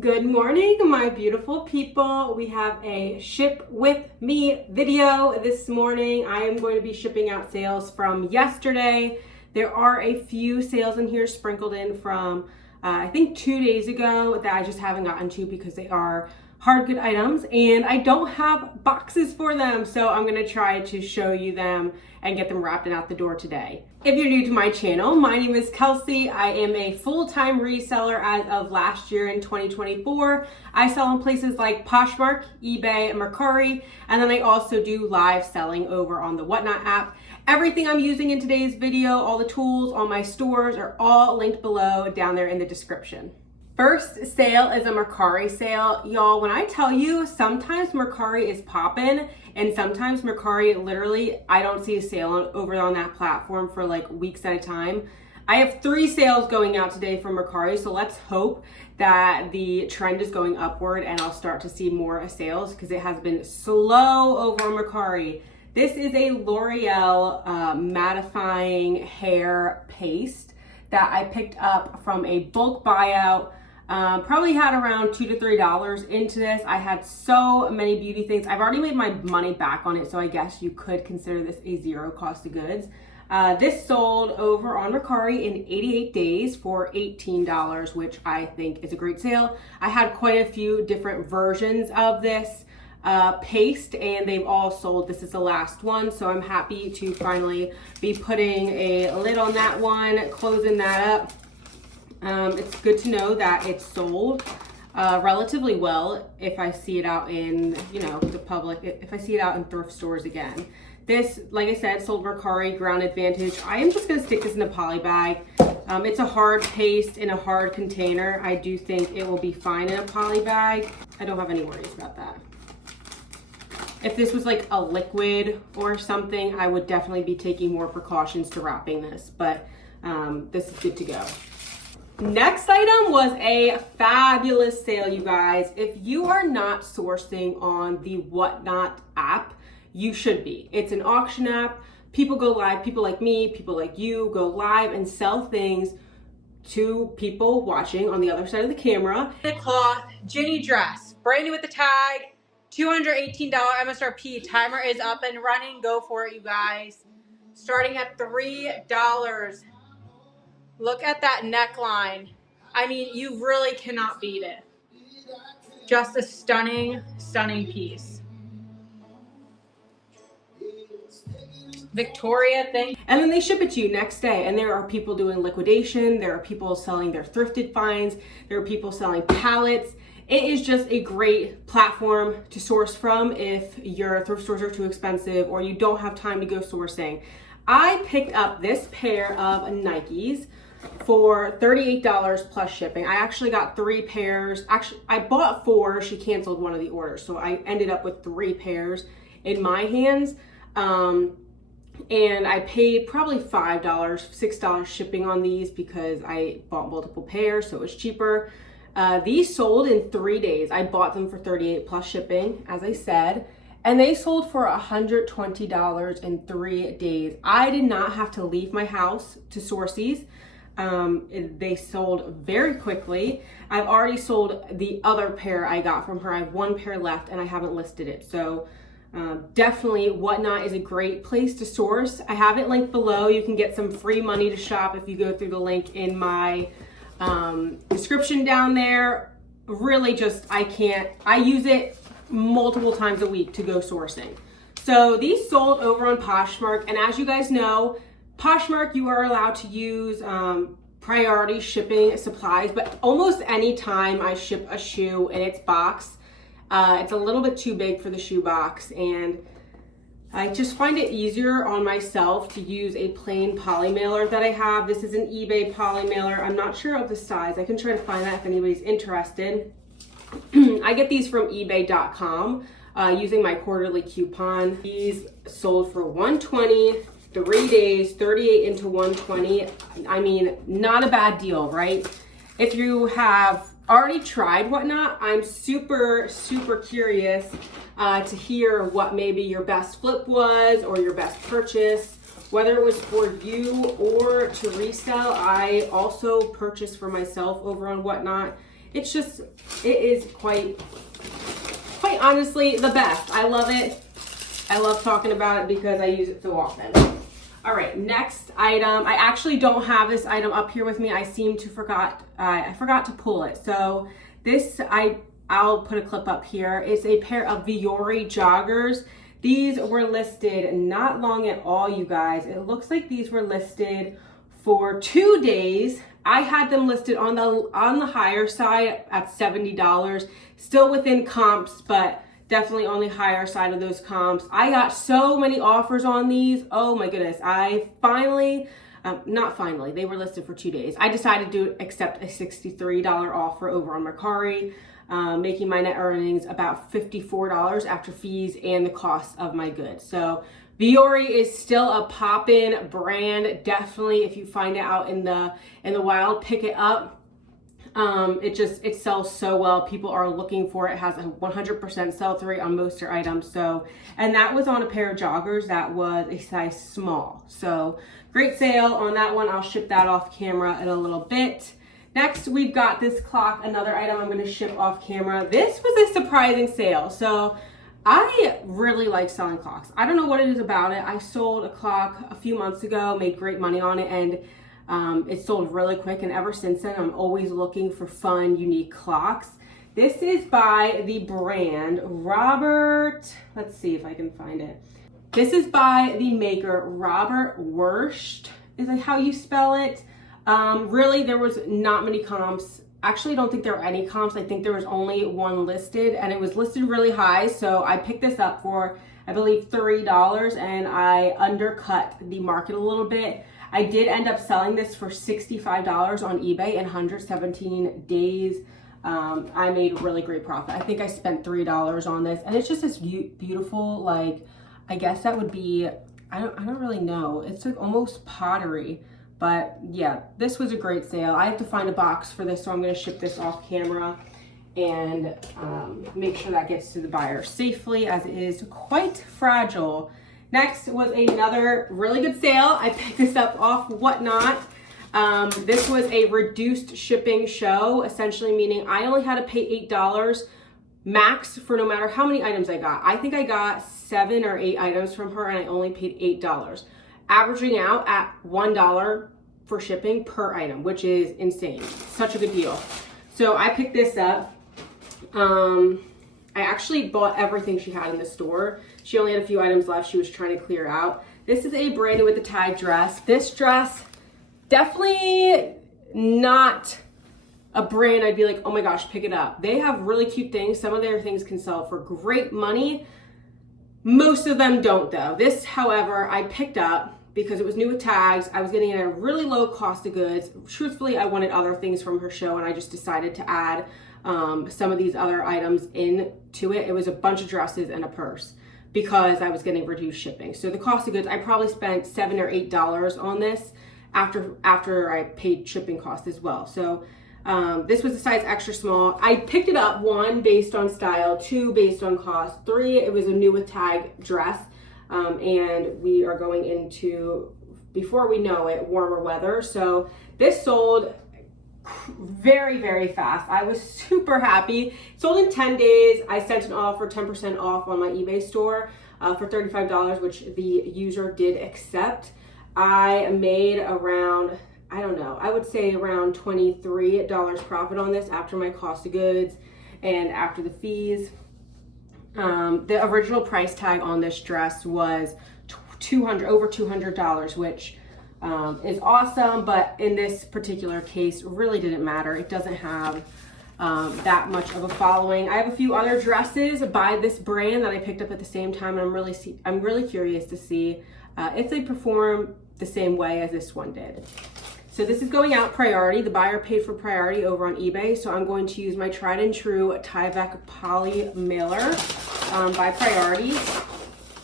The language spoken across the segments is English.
Good morning, my beautiful people. We have a ship with me video this morning. I am going to be shipping out sales from yesterday. There are a few sales in here sprinkled in from I think 2 days ago that I just haven't gotten to because they are hard good items and I don't have boxes for them. So I'm gonna try to show you them and get them wrapped and out the door today. If you're new to my channel, my name is Kelsey. I am a full-time reseller as of last year in 2024. I sell in places like Poshmark, eBay, Mercari, and then I also do live selling over on the Whatnot app. Everything I'm using in today's video, all the tools, all my stores are all linked below down there in the description. First sale is a Mercari sale. Y'all, when I tell you, sometimes Mercari is popping and sometimes Mercari, literally, I don't see a sale over on that platform for like weeks at a time. I have 3 sales going out today from Mercari, so let's hope that the trend is going upward and I'll start to see more sales because it has been slow over on Mercari. This is a L'Oreal mattifying hair paste that I picked up from a bulk buyout. Probably had around $2 to $3 into this. I had so many beauty things. I've already made my money back on it, so I guess you could consider this a zero cost of goods. This sold over on Mercari in 88 days for $18, which I think is a great sale. I had quite a few different versions of this paste and they've all sold. This is the last one, so I'm happy to finally be putting a lid on that one, closing that up. It's good to know that it's sold relatively well if I see it out in, the public, if I see it out in thrift stores again. This, like I said, sold Mercari, Ground Advantage. I am just going to stick this in a poly bag. It's a hard paste in a hard container. I do think it will be fine in a poly bag. I don't have any worries about that. If this was like a liquid or something, I would definitely be taking more precautions to wrapping this, but this is good to go. Next item was a fabulous sale, you guys. If you are not sourcing on the Whatnot app, you should be. It's an auction app. People go live, people like me, people like you go live and sell things to people watching on the other side of the camera. The cloth Ginny dress, brand new with the tag, $218 MSRP. Timer is up and running. Go for it, you guys. Starting at $3. Look at that neckline. I mean, you really cannot beat it. Just a stunning, stunning piece. Victoria thing. And then they ship it to you next day. And there are people doing liquidation. There are people selling their thrifted finds. There are people selling pallets. It is just a great platform to source from if your thrift stores are too expensive or you don't have time to go sourcing. I picked up this pair of Nikes for $38 plus shipping. I actually got 3 pairs. Actually, I bought 4. She canceled one of the orders. So I ended up with 3 pairs in my hands. And I paid probably $5, $6 shipping on these because I bought multiple pairs, so it was cheaper. These sold in 3 days. I bought them for $38 plus shipping, as I said, and they sold for $120 in 3 days. I did not have to leave my house to source these. They sold very quickly. I've already sold the other pair I got from her. I have 1 pair left and I haven't listed it. So definitely Whatnot is a great place to source. I have it linked below. You can get some free money to shop if you go through the link in my description down there. Really just, I use it multiple times a week to go sourcing. So these sold over on Poshmark, and as you guys know, Poshmark, you are allowed to use priority shipping supplies, but almost any time I ship a shoe in its box, it's a little bit too big for the shoe box, and I just find it easier on myself to use a plain poly mailer that I have. This is an eBay poly mailer. I'm not sure of the size. I can try to find that if anybody's interested. I get these from ebay.com using my quarterly coupon. These sold for $120, 3 days, 38 into 120. I mean, not a bad deal, right? If you have already tried Whatnot, I'm super, super curious to hear what maybe your best flip was or your best purchase, whether it was for you or to resell. I also purchased for myself over on Whatnot. It's just, it is quite honestly the best. I love it. I love talking about it because I use it so often. All right, next item. I actually don't have this item up here with me. I seem to I forgot to pull it. So this, I'll put a clip up here. It's a pair of Viore joggers. These were listed not long at all, you guys. It looks like these were listed for 2 days. I had them listed on the higher side at $70, still within comps, but definitely on the higher side of those comps. I got so many offers on these. Oh my goodness. I finally, not finally, they were listed for 2 days. I decided to accept a $63 offer over on Mercari, making my net earnings about $54 after fees and the cost of my goods. So Viore is still a pop-in brand. Definitely, if you find it out in the wild, pick it up. It sells so well. People are looking for it. It has a 100% sell-through rate on most of their items. So, and that was on a pair of joggers that was a size small. So great sale on that one. I'll ship that off camera in a little bit. Next, we've got this clock, another item I'm going to ship off camera. This was a surprising sale. So I really like selling clocks. I don't know what it is about it. I sold a clock a few months ago, made great money on it, and it sold really quick, and ever since then, I'm always looking for fun, unique clocks. This is by the brand Robert, let's see if I can find it. This is by the maker Robert Wurst, is that how you spell it? Really, there was not many comps. Actually, I don't think there were any comps. I think there was only one listed, and it was listed really high, so I picked this up for, I believe, $3, and I undercut the market a little bit. I did end up selling this for $65 on eBay in 117 days. I made really great profit. I think I spent $3 on this, and it's just this beautiful, like, I guess that would be, I don't really know. It's like almost pottery, but yeah, this was a great sale. I have to find a box for this, so I'm gonna ship this off camera and make sure that gets to the buyer safely, as it is quite fragile. Next was another really good sale. I picked this up off Whatnot. This was a reduced shipping show, essentially meaning I only had to pay $8 max for no matter how many items I got. I think I got 7 or 8 items from her, and I only paid $8, averaging out at $1 for shipping per item, which is insane. Such a good deal. So I picked this up. I actually bought everything she had in the store. She only had a few items left she was trying to clear out. This is a branded with a tie dress. This dress, definitely not a brand I'd be like, oh my gosh, pick it up. They have really cute things. Some of their things can sell for great money. Most of them don't though. This, however, I picked up because it was new with tags. I was getting it at a really low cost of goods. Truthfully, I wanted other things from her show, and I just decided to add some of these other items into it. It was a bunch of dresses and a purse because I was getting reduced shipping. So the cost of goods, I probably spent $7 or $8 on this after I paid shipping costs as well. So this was a size extra small. I picked it up, 1, based on style, 2, based on cost, 3, it was a new with tag dress. And we are going into, before we know it, warmer weather. So this sold very, very fast. I was super happy. Sold in 10 days. I sent an offer 10% off on my eBay store for $35, which the user did accept. I made around, I don't know, I would say around $23 profit on this after my cost of goods and after the fees. The original price tag on this dress was over $200, which is awesome, but in this particular case, really didn't matter. It doesn't have that much of a following. I have a few other dresses by this brand that I picked up at the same time, and I'm really curious to see if they perform the same way as this one did. So this is going out priority. The buyer paid for priority over on eBay, so I'm going to use my tried and true Tyvek poly mailer by priority.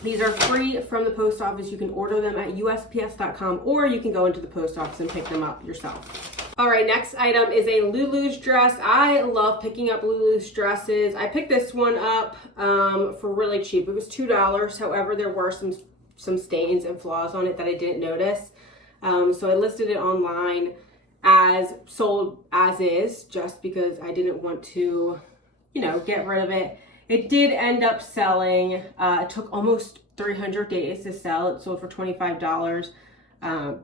These are free from the post office. You can order them at USPS.com, or you can go into the post office and pick them up yourself. All right, next item is a Lulu's dress. I love picking up Lulu's dresses. I picked this one up for really cheap. It was $2. However, there were some stains and flaws on it that I didn't notice. So I listed it online. as sold as is, just because I didn't want to, you know, get rid of it. It did end up selling. It took almost 300 days to sell. It sold for $25.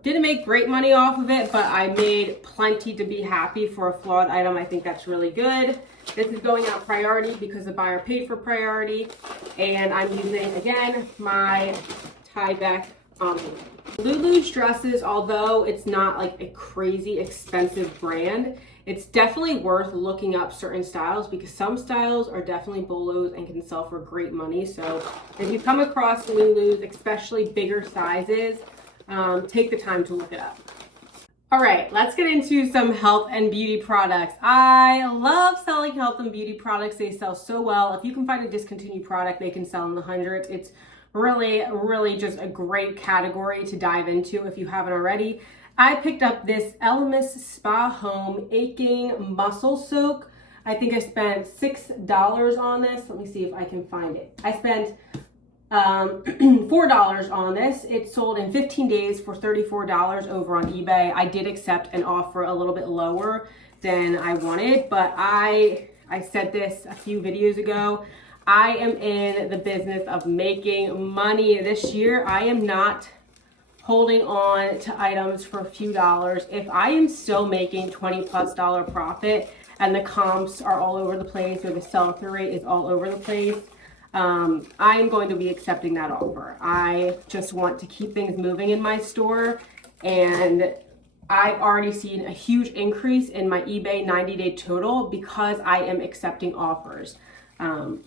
Didn't make great money off of it, but I made plenty to be happy for a flawed item. I think that's really good. This is going out priority because the buyer paid for priority, and I'm using, again, my tie-back Lulu's dresses, although it's not like a crazy expensive brand, it's definitely worth looking up certain styles because some styles are definitely BOLOS and can sell for great money. So if you come across Lulu's, especially bigger sizes, take the time to look it up. All right, let's get into some health and beauty products. I love selling health and beauty products. They sell so well. If you can find a discontinued product, they can sell in the hundreds. It's really just a great category to dive into if you haven't already. I picked up this Elemis Spa Home Aching Muscle Soak. I think I spent $6 on this. Let me see if I can find it. I spent $4 on this. It sold in 15 days for $34 over on eBay. I did accept an offer a little bit lower than I wanted, but I said this a few videos ago. I am in the business of making money this year. I am not holding on to items for a few dollars. If I am still making $20+ profit and the comps are all over the place or the sell-through rate is all over the place, I am going to be accepting that offer. I just want to keep things moving in my store, and I've already seen a huge increase in my eBay 90-day total because I am accepting offers.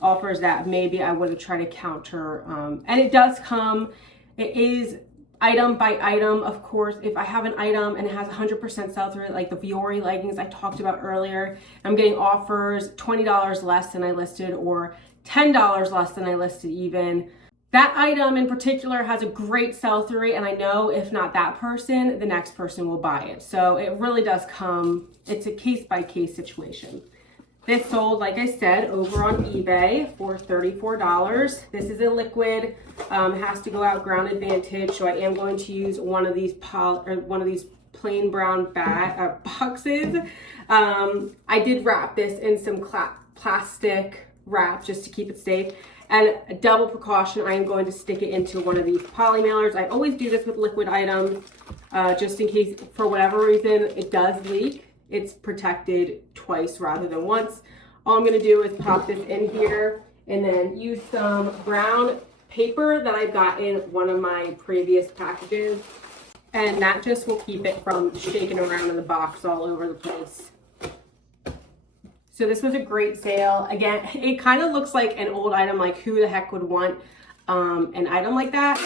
Offers that maybe I would have tried to counter. And it does come, it is item by item, of course. If I have an item and it has 100% sell-through, like the Viore leggings I talked about earlier, I'm getting offers $20 less than I listed or $10 less than I listed even. That item in particular has a great sell-through rate, and I know if not that person, the next person will buy it. So it really does come, it's a case-by-case situation. This sold, like I said, over on eBay for $34. This is a liquid. It has to go out ground advantage, so I am going to use one of these plain brown boxes. I did wrap this in some plastic wrap just to keep it safe. And a double precaution, I am going to stick it into one of these poly mailers. I always do this with liquid items, just in case for whatever reason it does leak. It's protected twice rather than once. All I'm gonna do is pop this in here and then use some brown paper that I got in one of my previous packages. And that just will keep it from shaking around in the box all over the place. So this was a great sale. Again, it kind of looks like an old item, like who the heck would want an item like that?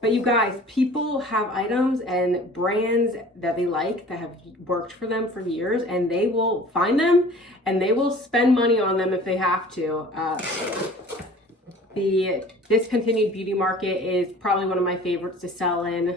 But you guys, people have items and brands that they like that have worked for them for years, and they will find them and they will spend money on them if they have to. The discontinued beauty market is probably one of my favorites to sell in.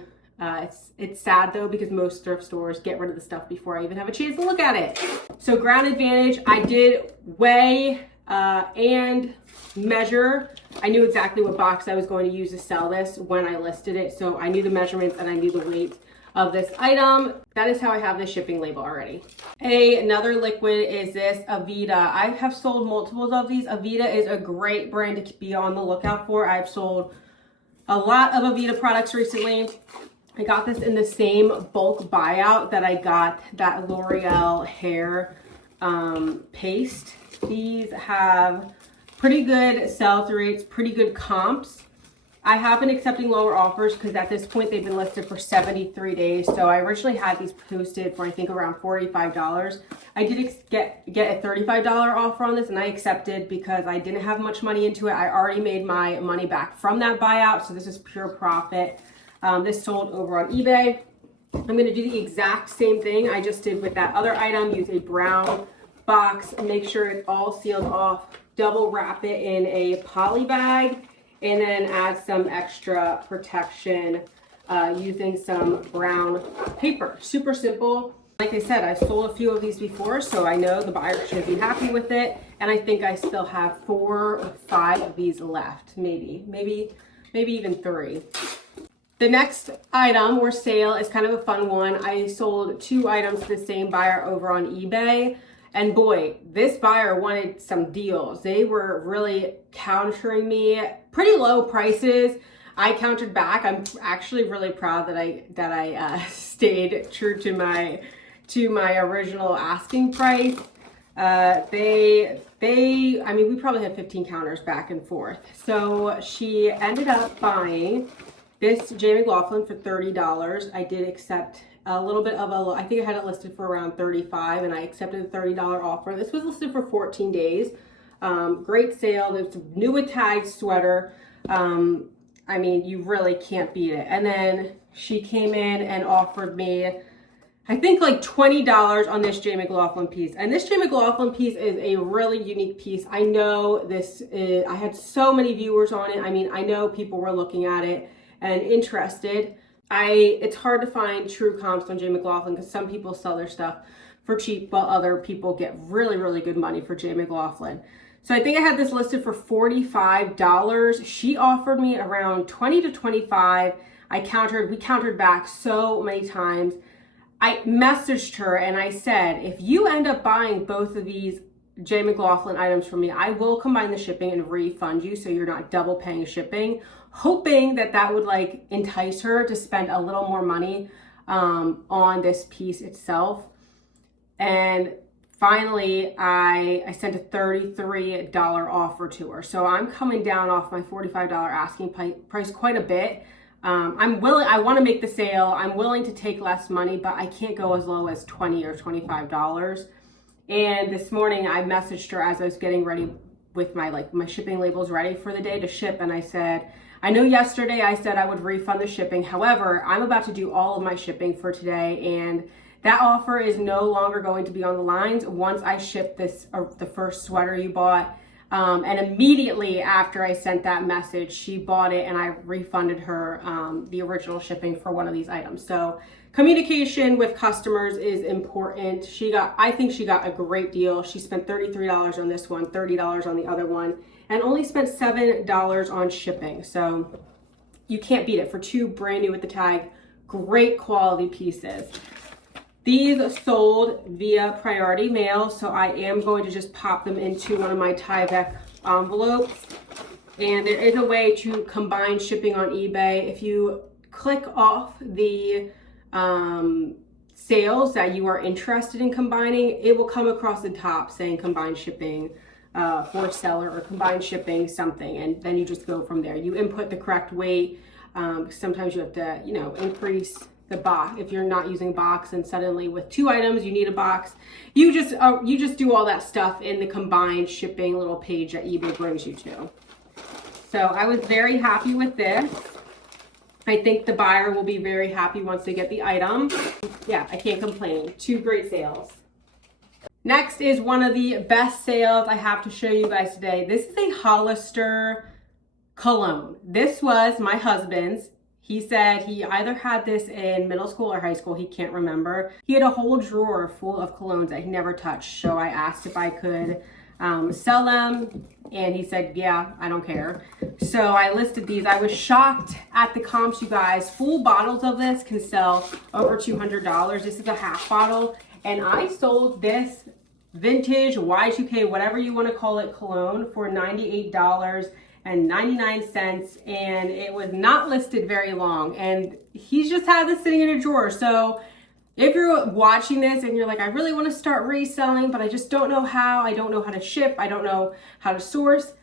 It's sad though because most thrift stores get rid of the stuff before I even have a chance to look at it. So ground advantage, I did weigh and measure. I knew exactly what box I was going to use to sell this when I listed it. So I knew the measurements and I knew the weight of this item. That is how I have the shipping label already. Another liquid is this Aveda. I have sold multiples of these. Aveda is a great brand to be on the lookout for. I've sold a lot of Aveda products recently. I got this in the same bulk buyout that I got that L'Oreal hair paste. These have pretty good sell-through rates, pretty good comps. I have been accepting lower offers because at this point they've been listed for 73 days. So I originally had these posted for I think around $45. I did get a $35 offer on this, and I accepted because I didn't have much money into it. I already made my money back from that buyout, so this is pure profit. This sold over on eBay. I'm going to do the exact same thing I just did with that other item. Use a brown box, make sure it's all sealed off, double wrap it in a poly bag, and then add some extra protection using some brown paper. Super simple. Like I said, I've sold a few of these before, so I know the buyer should be happy with it. And I think I still have 4 or 5 of these left, maybe even 3. The next item or sale is kind of a fun one. I sold 2 items to the same buyer over on eBay. And boy, this buyer wanted some deals. They were really countering me pretty low prices. I countered back. I'm actually really proud that I stayed true to my original asking price. I mean, we probably had 15 counters back and forth. So she ended up buying this J. McLaughlin for $30. I did accept a little bit of I think I had it listed for around $35 and I accepted a $30 offer. This was listed for 14 days. Great sale. It's a new with tags sweater. I mean, you really can't beat it. And then she came in and offered me, I think like $20 on this J. McLaughlin piece. And this J. McLaughlin piece is a really unique piece. I know I had so many viewers on it. I mean, I know people were looking at it and interested. It's hard to find true comps on J. McLaughlin because some people sell their stuff for cheap, while other people get really, really good money for J. McLaughlin. So I think I had this listed for $45. She offered me around $20 to $25. We countered back so many times. I messaged her and I said, if you end up buying both of these J. McLaughlin items from me, I will combine the shipping and refund you so you're not double paying shipping, hoping that would like entice her to spend a little more money on this piece itself. And finally, I sent a $33 offer to her. So I'm coming down off my $45 asking price quite a bit. I want to make the sale. I'm willing to take less money, but I can't go as low as $20 or $25. And this morning I messaged her as I was getting ready with my shipping labels ready for the day to ship. And I said, I know yesterday I said I would refund the shipping. However, I'm about to do all of my shipping for today. And that offer is no longer going to be on the lines once I ship the first sweater you bought. And immediately after I sent that message, she bought it and I refunded her the original shipping for one of these items. So communication with customers is important. I think she got a great deal. She spent $33 on this one, $30 on the other one, and only spent $7 on shipping. So you can't beat it for 2 brand new with the tag, great quality pieces. These sold via priority mail, so I am going to just pop them into one of my Tyvek envelopes. And there is a way to combine shipping on eBay. If you click off the sales that you are interested in combining, it will come across the top saying combine shipping for seller or combine shipping something, and then you just go from there. You input the correct weight. Sometimes you have to, increase the box. If you're not using box and suddenly with 2 items you need a box, you just do all that stuff in the combined shipping little page that eBay brings you to. So I was very happy with this. I think the buyer will be very happy once they get the item. Yeah, I can't complain. 2 great sales. Next is one of the best sales I have to show you guys today. This is a Hollister cologne. This was my husband's. He said he either had this in middle school or high school. He can't remember. He had a whole drawer full of colognes that he never touched. So I asked if I could sell them. And he said, yeah, I don't care. So I listed these. I was shocked at the comps, you guys. Full bottles of this can sell over $200. This is a half bottle. And I sold this vintage Y2K, whatever you want to call it, cologne for $98.99, and it was not listed very long, and he's just had this sitting in a drawer. So if you're watching this and you're like, I really want to start reselling, but I just don't know how, I don't know how to ship, I don't know how to source,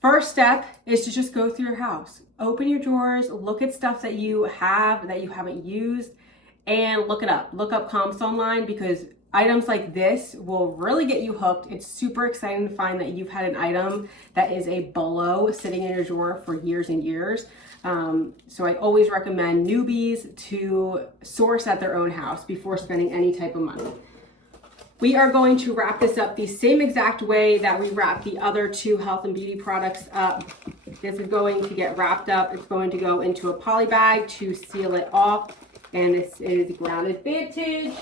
first step is to just go through your house, open your drawers, look at stuff that you have that you haven't used, and look it up. Look up comps online, because items like this will really get you hooked. It's super exciting to find that you've had an item that is a BOLO sitting in your drawer for years and years. So I always recommend newbies to source at their own house before spending any type of money. We are going to wrap this up the same exact way that we wrap the other 2 health and beauty products up. This is going to get wrapped up. It's going to go into a poly bag to seal it off. And this is Grounded Vantage.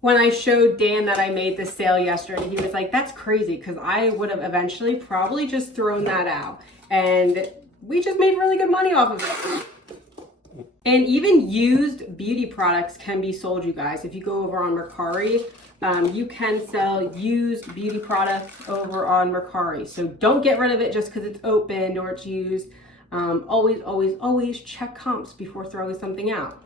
When I showed Dan that I made this sale yesterday, he was like, that's crazy, because I would have eventually probably just thrown that out. And we just made really good money off of it. And even used beauty products can be sold, you guys. If you go over on Mercari, you can sell used beauty products over on Mercari. So don't get rid of it just because it's opened or it's used. Always, always, always check comps before throwing something out.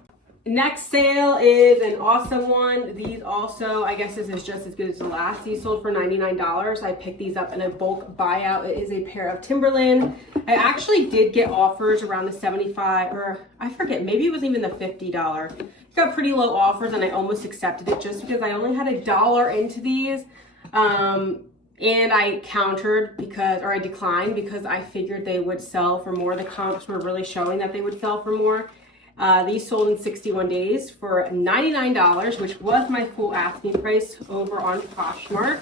Next sale is an awesome one. These also, I guess this is just as good as the last. These sold for $99. I picked these up in a bulk buyout. It is a pair of Timberland. I actually did get offers around the $75, or I forget, maybe it was even the $50. Got pretty low offers and I almost accepted it just because I only had $1 into these. And I countered I declined because I figured they would sell for more. The comps were really showing that they would sell for more. These sold in 61 days for $99, which was my full asking price over on Poshmark.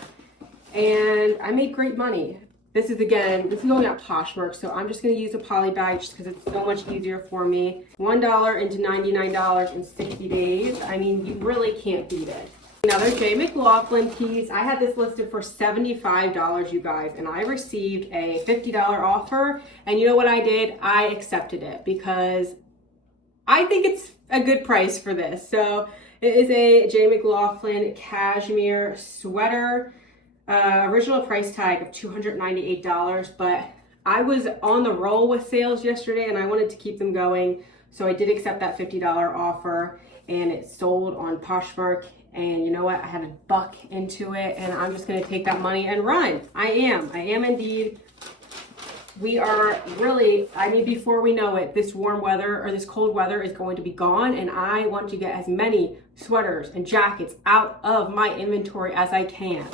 And I made great money. This is going out Poshmark, so I'm just going to use a poly bag just because it's so much easier for me. $1 into $99 in 60 days. I mean, you really can't beat it. Another J. McLaughlin piece. I had this listed for $75, you guys, and I received a $50 offer. And you know what I did? I accepted it because I think it's a good price for this. So it is a J. McLaughlin cashmere sweater. Original price tag of $298, but I was on the roll with sales yesterday and I wanted to keep them going. So I did accept that $50 offer and it sold on Poshmark. And you know what? I had a buck into it and I'm just going to take that money and run. I am indeed. We are really, I mean, before we know it, this warm weather or this cold weather is going to be gone, and I want to get as many sweaters and jackets out of my inventory as I can.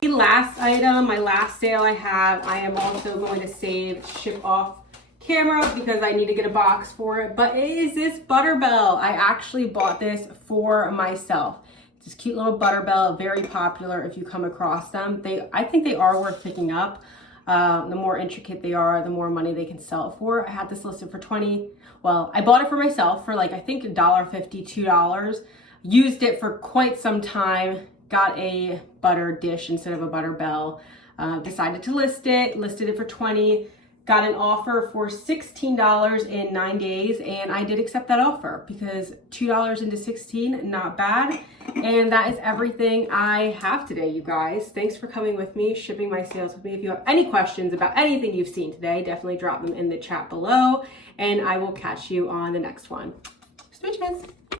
The last item, my last sale I have, I am also going to ship off camera because I need to get a box for it, but it is this butter bell. I actually bought this for myself. It's this cute little butter bell, very popular if you come across them. I think they are worth picking up. The more intricate they are, the more money they can sell it for. I had this listed for $20. Well, I bought it for myself for like, I think $1.50, $2. Used it for quite some time. Got a butter dish instead of a butter bell. Decided to listed it for $20. Got an offer for $16 in 9 days, and I did accept that offer because $2 into 16, not bad. And that is everything I have today, you guys. Thanks for coming with me, shipping my sales with me. If you have any questions about anything you've seen today, definitely drop them in the chat below, and I will catch you on the next one. Smooches.